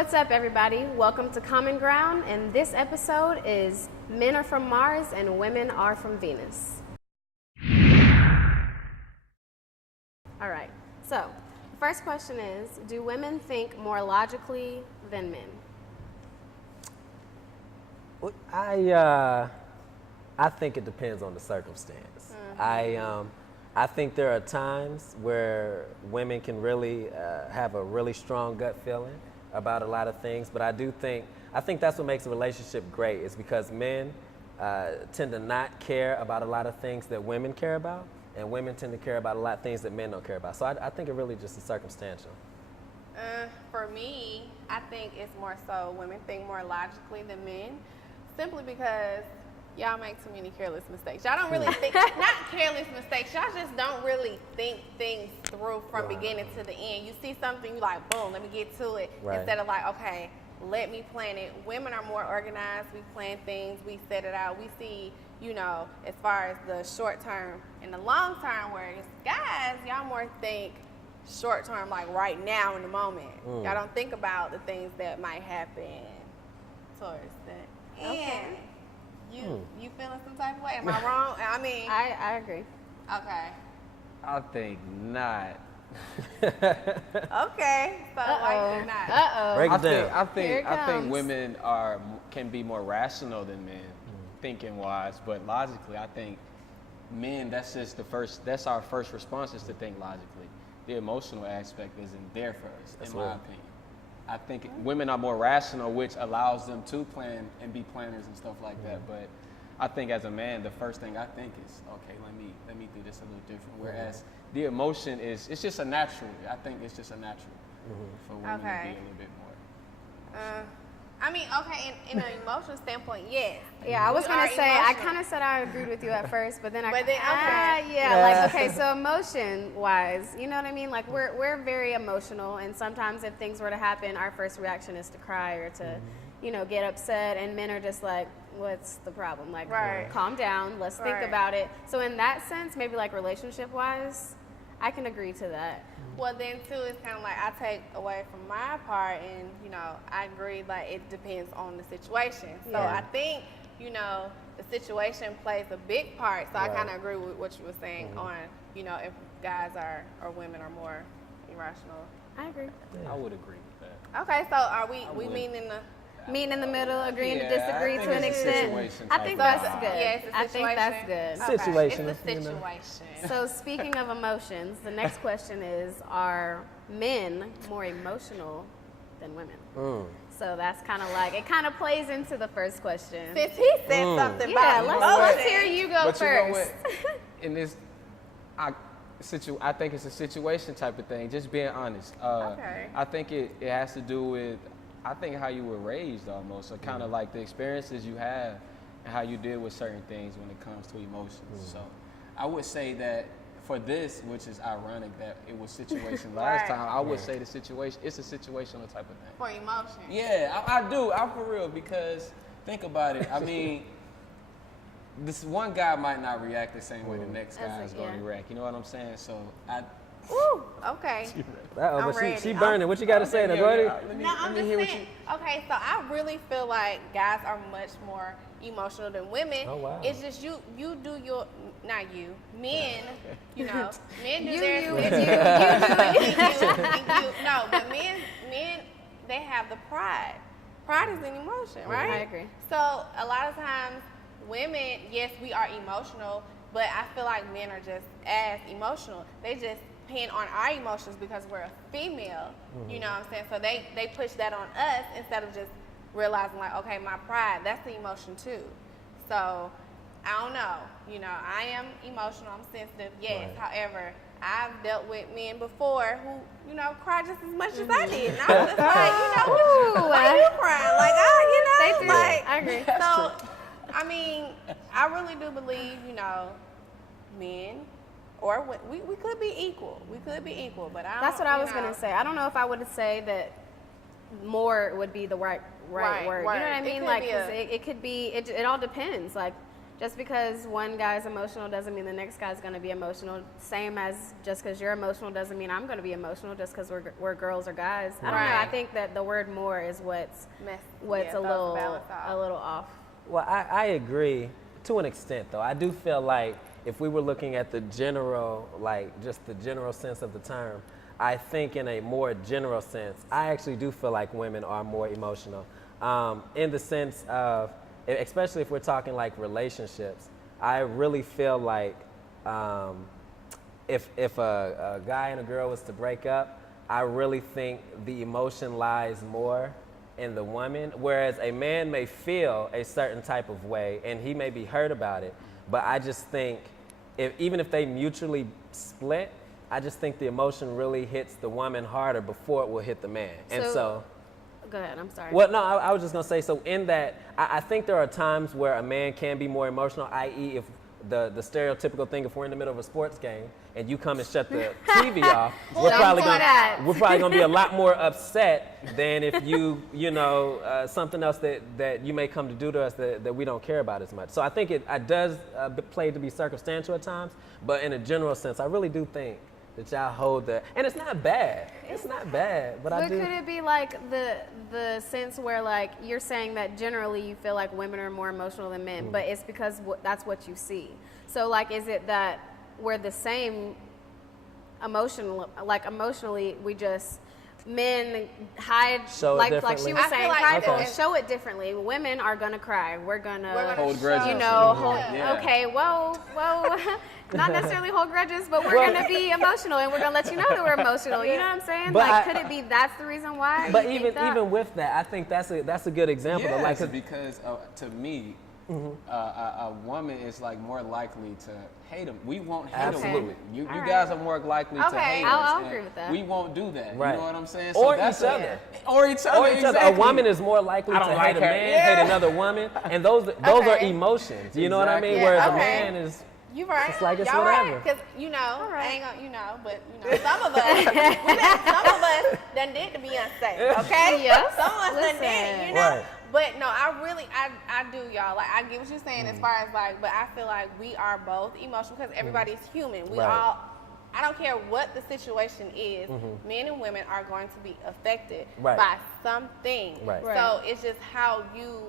What's up, everybody? Welcome to Common Ground, and this episode is Men Are From Mars and Women Are From Venus. All right, so the first question is, do women think more logically than men? I think it depends on the circumstance. I think there are times where women can really have a really strong gut feeling about a lot of things, but I think that's what makes a relationship great, is because men tend to not care about a lot of things that women care about, and women tend to care about a lot of things that men don't care about. So I think it really just is circumstantial. For me, I think it's more so women think more logically than men, simply because y'all make too many careless mistakes. Y'all don't really think, not careless mistakes, y'all just don't really think things through from beginning to the end. You see something, you like, boom, let me get to it. Instead of like, okay, let me plan it. Women are more organized. We plan things, we set it out. We see, as far as the short term and the long term, whereas guys, y'all more think short term, like right now in the moment. Y'all don't think about the things that might happen towards the end. Okay. You feeling some type of way? Am I wrong? I mean, I agree. Okay. I think not. Okay. So why you not? Break it down. I think women can be more rational than men, thinking wise, but logically, I think men. That's our first response is to think logically. The emotional aspect isn't there first, in my opinion. I think women are more rational, which allows them to plan and be planners and stuff like that. But I think as a man, the first thing I think is, okay, let me do this a little different. Whereas the emotion it's just a natural. I think it's just a natural for women to be a little bit more. In an emotional standpoint, yes. Yeah, I was gonna say, emotional. I kind of said I agreed with you at first, but then okay. So emotion-wise, you know what I mean? Like we're very emotional, and sometimes if things were to happen, our first reaction is to cry or to, get upset, and men are just like, what's the problem? Like, calm down, let's think about it. So in that sense, maybe like relationship-wise, I can agree to that. Well, then too, it's kind of like I take away from my part, and I agree. Like it depends on the situation. So I think the situation plays a big part. So I kind of agree with what you were saying on if guys or women are more irrational. I agree. I would agree with that. Okay, so are we meeting in the middle, agreeing to disagree to an extent? I think that's good. Yeah, it's a I think that's good. Okay. Situation. It's a situation. So speaking of emotions, the next question is, are men more emotional than women? So that's kind of like, it kind of plays into the first question. Since he said something about let's hear you go first. In this, I think it's a situation type of thing, just being honest. I think it has to do with, how you were raised almost, so kind of like the experiences you have and how you deal with certain things when it comes to emotions. So I would say that for this, which is ironic that it was situation last time, I would say it's a situational type of thing. For emotion. Yeah, I do. I'm for real, because think about it. I mean, this one guy might not react the same way the next guy is going to react. You know what I'm saying? So Ooh, okay. She burning. What you got to say? Go ahead. I'm just saying. Okay, so I really feel like guys are much more emotional than women. Oh, wow. It's just you do your, not you, men. Men do their you thing. You do it. No, but men, they have the pride. Pride is an emotion, right? I agree. So a lot of times, women, yes, we are emotional, but I feel like men are just as emotional. They just pin on our emotions because we're a female, you know what I'm saying? So they push that on us instead of just realizing like, okay, my pride, that's the emotion too. So I don't know, I am emotional, I'm sensitive, yes. However, I've dealt with men before who, cry just as much as I did. And I was just like, why are you crying? Like, I agree. So, I mean, I really do believe, men, or we could be equal. We could be equal, but that's what I was going to say. I don't know if I would say that more would be the right word. You know what I mean? Like, it could be, it all depends. Like, just because one guy's emotional doesn't mean the next guy's going to be emotional. Same as just because you're emotional doesn't mean I'm going to be emotional just because we're girls or guys. I don't know. I think that the word more is what's a little off. Well, I agree to an extent, though. I do feel like if we were looking at the general, like just the general sense of the term, I think in a more general sense, I actually do feel like women are more emotional. In the sense of, especially if we're talking like relationships, I really feel like if a guy and a girl was to break up, I really think the emotion lies more in the woman, whereas a man may feel a certain type of way and he may be hurt about it, but I just think even if they mutually split, I just think the emotion really hits the woman harder before it will hit the man. And so go ahead, I'm sorry. Well, no, I was just going to say, so in that, I think there are times where a man can be more emotional, i.e. if the stereotypical thing, if we're in the middle of a sports game and you come and shut the TV off, we're probably going to be a lot more upset than if something else that you may come to do to us that we don't care about as much. So I think it does play to be circumstantial at times, but in a general sense, I really do think that y'all hold that, and it's not bad. It's not bad, but I do. Could it be like the sense where like you're saying that generally you feel like women are more emotional than men, but it's because that's what you see. So like, is it that we're the same emotionally, we just men hide like she was saying, show it differently. Women are gonna cry. We're gonna hold grudges. Okay, whoa. Not necessarily hold grudges, but we're going to be emotional, and we're going to let you know that we're emotional. You know what I'm saying? But could it be that's the reason why? But even with that, I think that's a good example. Yes, because to me, a woman is like more likely to hate him. We won't hate him. You guys are more likely to hate us. I'll agree with that. We won't do that. Right. You know what I'm saying? Or each other. Or each other. Exactly. A woman is more likely to hate a man, hate another woman, and those are emotions. You know what I mean? Yeah, whereas a man is. You right. It's like it's y'all whatever. Right. Because, I ain't gonna, but, some of us, done did to Beyonce, okay? Yes. Some of us done did, Right. But no, I do, y'all. Like, I get what you're saying as far as like, but I feel like we are both emotional because everybody's human. We all, I don't care what the situation is, men and women are going to be affected by something. Right. So it's just how you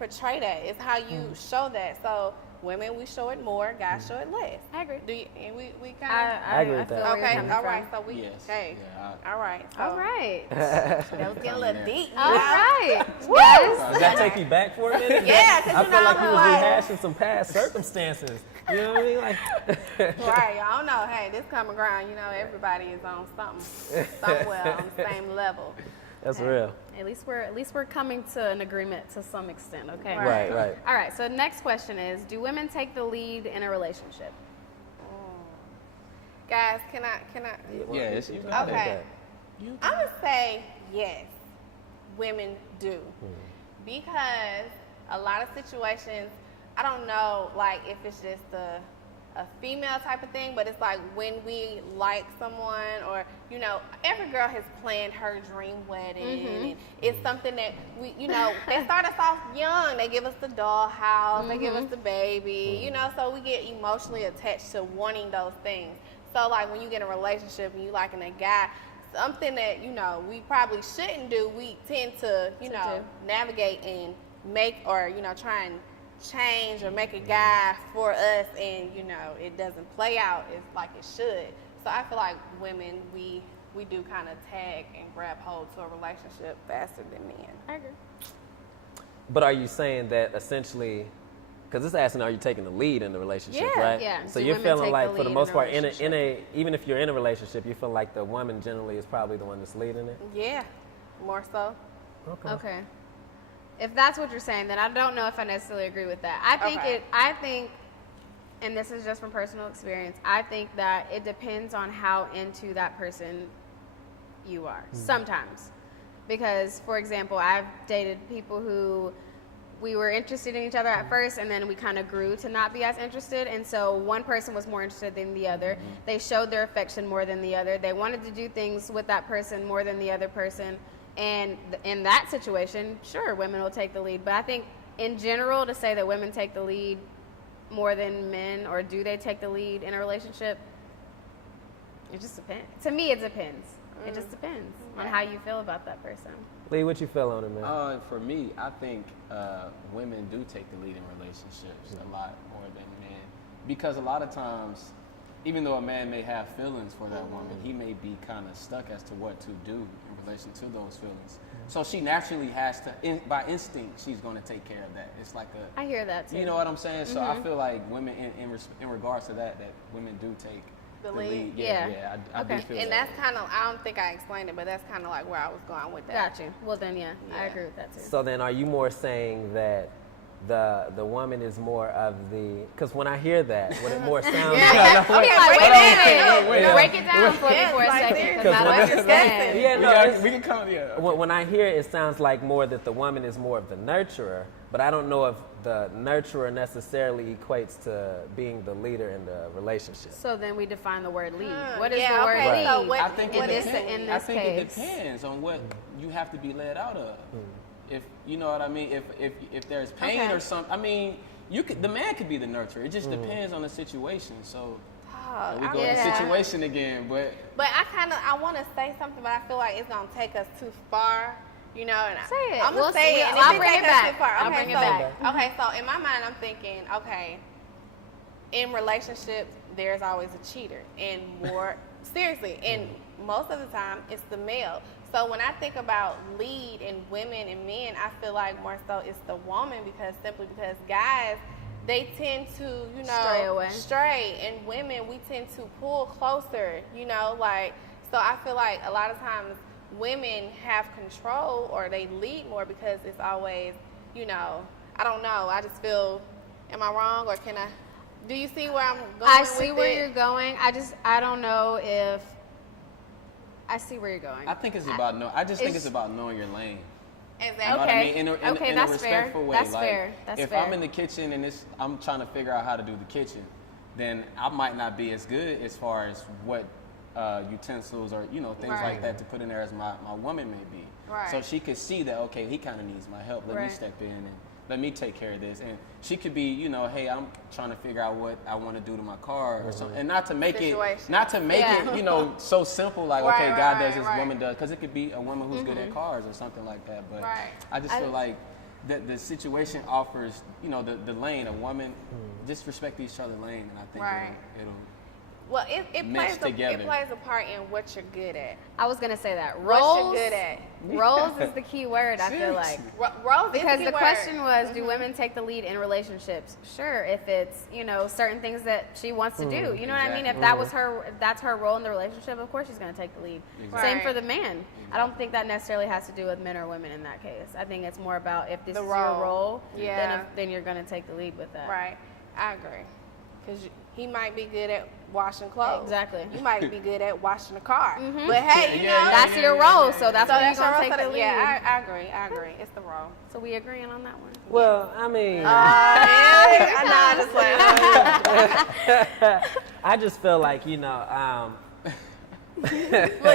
portray that. It's how you show that. So women, we show it more. Guys show it less. I agree. Do you? And we kind of. I agree with that. Okay. All right. So we. Yes. Okay. Yeah, all right. So All right. that was getting a little deep. All right. Does that take you back for a minute? Yeah, because I feel like you was rehashing some past circumstances. You know what I mean? Right. I don't know. Hey, this common ground. Everybody is on something, somewhere on the same level. That's real. At least we're coming to an agreement to some extent, okay? Right. All right, so next question is, do women take the lead in a relationship? Guys, can I? Yes. Okay. I'm going to say yes, women do. Because a lot of situations, I don't know, like, if it's just a female type of thing, but it's like when we like someone or, every girl has planned her dream wedding. And it's something that we, they start us off young. They give us the dollhouse, they give us the baby, so we get emotionally attached to wanting those things. So like when you get in a relationship and you liking a guy, something that, we probably shouldn't do, we tend to, navigate and make or, try and change or make a guy for us, and it doesn't play out as like it should. So I feel like women, we do kind of tag and grab hold to a relationship faster than men. I agree. But are you saying that essentially, because it's asking, are you taking the lead in the relationship, right? Yeah. So you're feeling like, for the most part, in a even if you're in a relationship, you feel like the woman generally is probably the one that's leading it. Yeah, more so. Okay. If that's what you're saying, then I don't know if I necessarily agree with that. I think, and this is just from personal experience, I think that it depends on how into that person you are. Sometimes. Because, for example, I've dated people who we were interested in each other at first, and then we kind of grew to not be as interested. And so one person was more interested than the other. They showed their affection more than the other. They wanted to do things with that person more than the other person. And in that situation, sure, women will take the lead. But I think in general, to say that women take the lead more than men, or do they take the lead in a relationship? It just depends. To me, it depends. It just depends on how you feel about that person. Lee, what you feel on it, man? For me, I think women do take the lead in relationships a lot more than men, because a lot of times, even though a man may have feelings for that woman, he may be kind of stuck as to what to do in relation to those feelings. So she naturally has to, by instinct, she's going to take care of that. It's like a. I hear that too. You know what I'm saying? So I feel like women, in regards to that women do take the lead. Yeah, I do feel and that. that's kind of, I don't think I explained it, but that's kind of like where I was going with that. Got you. Well then, I agree with that too. So then, are you more saying that the woman is more of the? Because when I hear that, what it more sounds like. Break it down for me for a second, because I understand. We can come. Yeah. When I hear it, it sounds like more that the woman is more of the nurturer, but I don't know if the nurturer necessarily equates to being the leader in the relationship. So then we define the word lead. What is the word lead? So I think in it this depends. I think case? it depends on what you have to be led out of. If you know what I mean, if there's pain or something, I mean, the man could be the nurturer. It just depends on the situation. So we go to the situation again, but I want to say something, but I feel like it's gonna take us too far. You know, and say it. I'm gonna say it. And I'll it bring take it us back. too far. I'll bring it back. Okay, so in my mind, I'm thinking, okay, in relationships, there's always a cheater, and seriously, and most of the time, it's the male. So when I think about lead in women and men, I feel like more so it's the woman, simply because guys, they tend to, stray, and women, we tend to pull closer, so I feel like a lot of times women have control, or they lead more, because it's always, I don't know, I just feel, am I wrong, or do you see where I'm going with it? I see where you're going. I don't know if I see where you're going. I think it's about think it's about knowing your lane. Exactly. You know what I mean? In a that's respectful fair. way. That's fair. That's if fair. I'm in the kitchen and I'm trying to figure out how to do the kitchen, then I might not be as good as far as what utensils or things like that to put in there as my woman may be. Right. So she could see that, okay, he kind of needs my help. Let me step in and let me take care of this. And she could be, hey, I'm trying to figure out what I want to do to my car or something. And not to make it, so simple, like, okay, God does this, woman does. Because it could be a woman who's good at cars or something like that. But I just feel like the situation offers, the lane, a woman, just respect each other's lane. And I think it'll well, it plays a part in what you're good at. I was gonna say that. What Roles, you're good at. roles is the key word, I feel like. Roles Because is the key question word. was, do women take the lead in relationships? Sure, if it's, certain things that she wants to do. You know what I mean? If that's her role in the relationship, of course she's gonna take the lead. Exactly. Same for the man. I don't think that necessarily has to do with men or women in that case. I think it's more about if this is your role, then you're gonna take the lead with that. Right. I agree. Because he might be good at washing clothes. Exactly. You might be good at washing the car. But hey, that's your role, so that's why you're going to take the lead. Yeah, I agree. It's the role. So we agreeing on that one? Well, I mean, I just feel like, Well,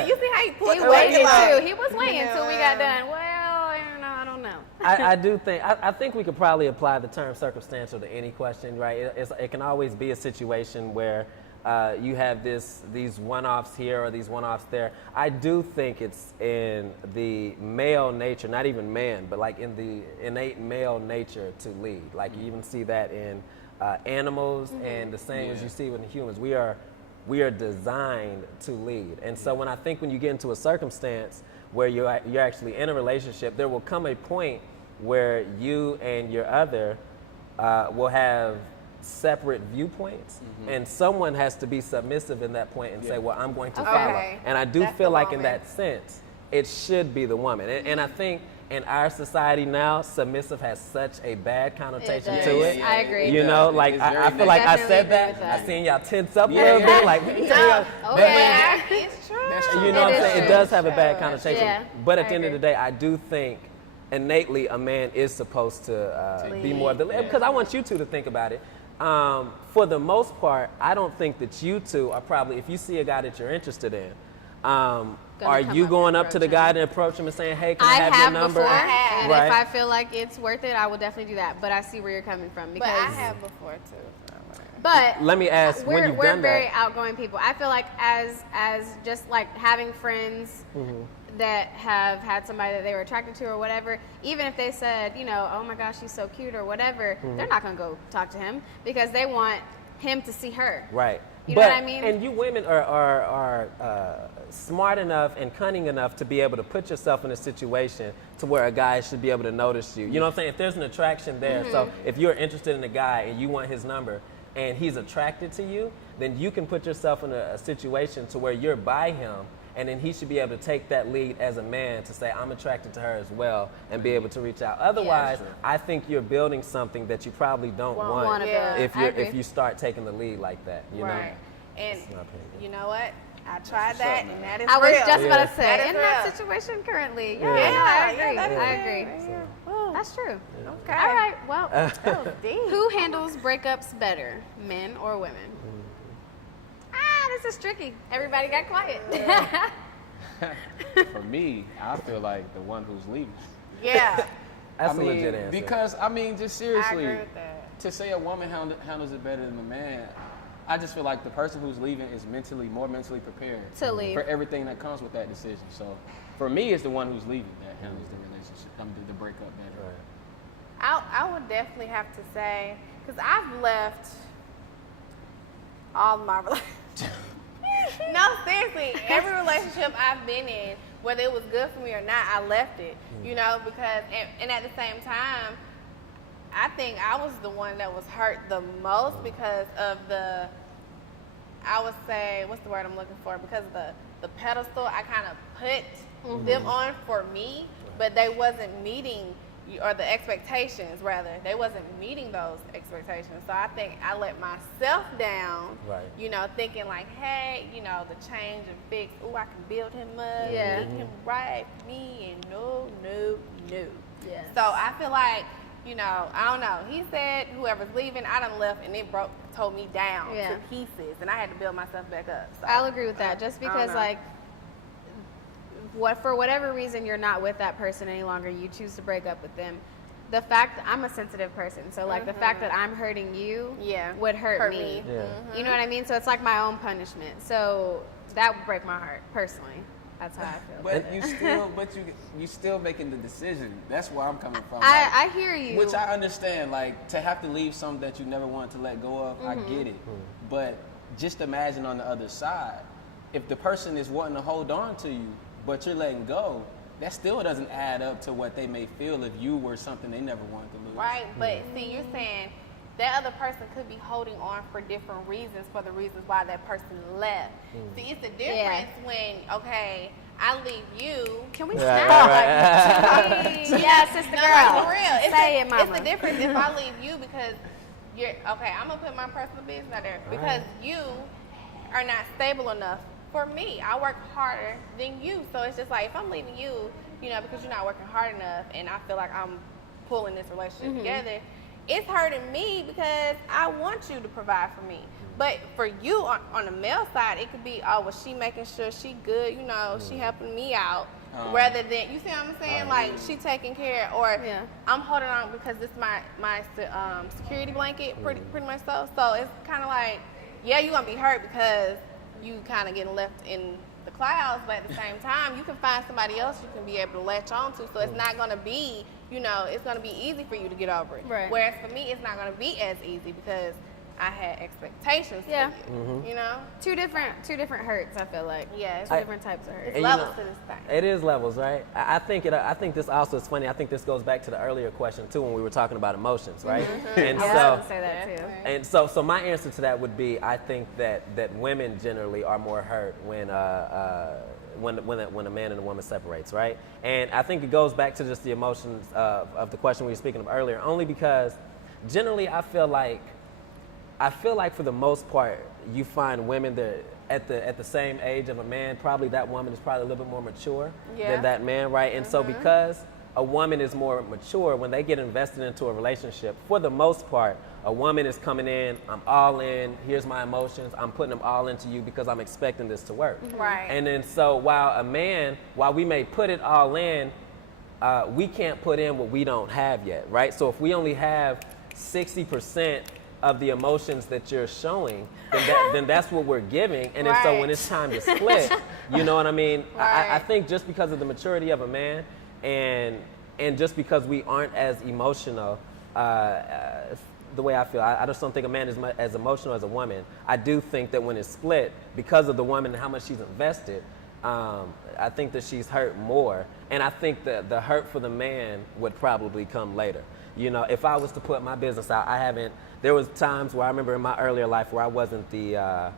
you see how he put He waited too. He was waiting until we got done. Well, I don't know. I do think, I think we could probably apply the term circumstantial to any question, right? It can always be a situation where you have these one-offs here or these one-offs there. I do think it's in the male nature, not even man, but like in the innate male nature to lead. Like you even see that in animals, and the same as you see with humans. We are designed to lead. And so when you get into a circumstance where you're actually in a relationship, there will come a point where you and your other will have separate viewpoints, and someone has to be submissive in that point and say, well, I'm going to follow. And I do feel like in that sense, it should be the woman. And I think in our society now, submissive has such a bad connotation to it. I agree. You know, like I feel like I said that. I seen y'all tense up a little bit. Like, it's true. You know what I'm saying? It does have a bad connotation. Yeah, But at the end of the day, I do think innately a man is supposed to be more of the lead. Because I want you two to think about it. For the most part, I don't think that you two are probably, if you see a guy that you're interested in, Are you going up to the guy to approach him and saying, "Hey, can I have your number?" Before, and right. if I feel like it's worth it, I will definitely do that. But I see where you're coming from because. But I have before too. But let me ask, when you've done we're very that, outgoing people. I feel like as just like having friends that have had somebody that they were attracted to or whatever, even if they said, you know, oh my gosh, she's so cute or whatever, they're not gonna go talk to him because they want him to see her. right? You know what I mean? And you women are smart enough and cunning enough to be able to put yourself in a situation to where a guy should be able to notice you. You know what I'm saying? If there's an attraction there, so if you're interested in a guy and you want his number and he's attracted to you, then you can put yourself in a situation to where you're by him, and then he should be able to take that lead as a man to say, I'm attracted to her as well, and be able to reach out. Otherwise, I think you're building something that you probably don't want if you start taking the lead like that. You know? And you know what? I tried that, and that is I was real. just about to say, That is in real. that situation currently, I agree. I agree. That's true. Okay. All right. Well, That was deep. who handles breakups better, men or women? This is tricky. Everybody got quiet. For me, I feel like the one who's leaving. Yeah. That's a legit answer. Because, just I seriously, agree with that. to say a woman handles it better than a man, I just feel like the person who's leaving is more mentally prepared To leave. for everything that comes with that decision. So for me, it's the one who's leaving that handles the relationship, the breakup better. Right. I would definitely have to say, because I've left all of my relationships. No, seriously, every relationship I've been in, whether it was good for me or not, I left it. You know, because, and at the same time, I think I was the one that was hurt the most because of I would say, what's the word I'm looking for? Because of the pedestal I kind of put them on for me, but they wasn't meeting, or the expectations rather, they wasn't meeting those expectations. So I think I let myself down, you know, thinking like, hey, you know, the change and fix, I can build him up, get him right, me, and no. Yeah. So I feel like, you know, I don't know. He said whoever's leaving, I done left, and it tore me down to pieces, and I had to build myself back up. So, I'll agree with that. Just because, like, for whatever reason you're not with that person any longer, you choose to break up with them. The fact that I'm a sensitive person, so like the fact that I'm hurting you would hurt me. Yeah. You know what I mean? So it's like my own punishment. So that would break my heart personally. That's how I feel. But you still making the decision. That's where I'm coming from. I hear you. Which I understand. Like, to have to leave something that you never wanted to let go of, I get it. But just imagine on the other side, if the person is wanting to hold on to you, but you're letting go, that still doesn't add up to what they may feel if you were something they never wanted to lose. Right, but see, you're saying that other person could be holding on for different reasons, for the reasons why that person left. See, it's a difference when, okay, I leave you. Can we snap? Yes, sister No, girl. for real. Say it, mama. It's the difference if I leave you because you're, okay, I'm going to put my personal business out there because you are not stable enough for me. I work harder than you. So it's just like, if I'm leaving you, you know, because you're not working hard enough and I feel like I'm pulling this relationship together, it's hurting me because I want you to provide for me. But for you, on the male side, it could be, oh, well, she making sure she good, you know, she helping me out. Rather than, you see what I'm saying? Like, she taking care, or I'm holding on because this is my security blanket, pretty much so. So it's kind of like, yeah, you're going to be hurt because you kind of getting left in the clouds, but at the same time, you can find somebody else you can be able to latch on to. So it's not going to be, you know, it's going to be easy for you to get over it. Right. Whereas for me, it's not going to be as easy because I had expectations for you, you know? Two different hurts, I feel like. Yeah. Two different types of hurts. It's levels to this thing. It is levels, right? I think this also is funny. I think this goes back to the earlier question too, when we were talking about emotions, right? And I would say that too. And so my answer to that would be, I think that women generally are more hurt when a man and a woman separates, right? And I think it goes back to just the emotions of the question we were speaking of earlier, only because generally I feel like for the most part, you find women that at the same age of a man, probably that woman is probably a little bit more mature than that man, right? And so because a woman is more mature, when they get invested into a relationship, for the most part, a woman is coming in, I'm all in, here's my emotions, I'm putting them all into you because I'm expecting this to work. Right. And then so while we may put it all in, we can't put in what we don't have yet, right? So if we only have 60% of the emotions that you're showing, then that's what we're giving. And then so when it's time to split, you know what I mean? Right. I think just because of the maturity of a man and just because we aren't as emotional, the way I feel, I just don't think a man is as emotional as a woman. I do think that when it's split, because of the woman and how much she's invested, I think that she's hurt more. And I think that the hurt for the man would probably come later. You know, if I was to put my business out, there was times where I remember in my earlier life where I wasn't the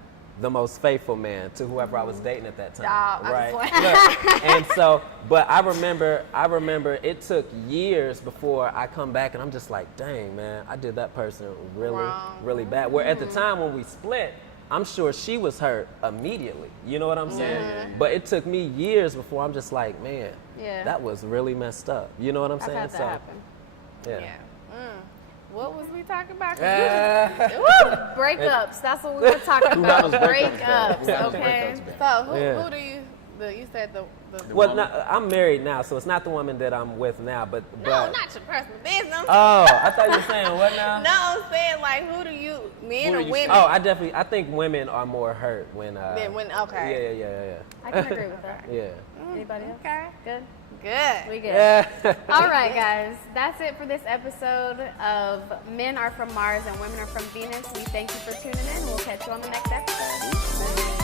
most faithful man to whoever I was dating at that time. Right. Look, and so, but I remember it took years before I come back and I'm just like, dang, man, I did that person really bad. Where at the time when we split, I'm sure she was hurt immediately. You know what I'm saying? But it took me years before I'm just like, man, that was really messed up. You know what I'm saying? I've had that happen. Yeah. What was we talking about? Breakups. That's what we were talking about. Breakups. Okay. So who do you? You said the well, I'm married now, so it's not the woman that I'm with now, but no, not your personal business. Oh, I thought you were saying what now? No, I'm saying like who do you, men or women? Oh, I think women are more hurt when. Okay. Yeah. I can agree with that. Yeah. Anybody else? Okay. Good. Good. We good. Yeah. All right, guys. That's it for this episode of Men Are From Mars and Women Are From Venus. We thank you for tuning in. We'll catch you on the next episode. Bye.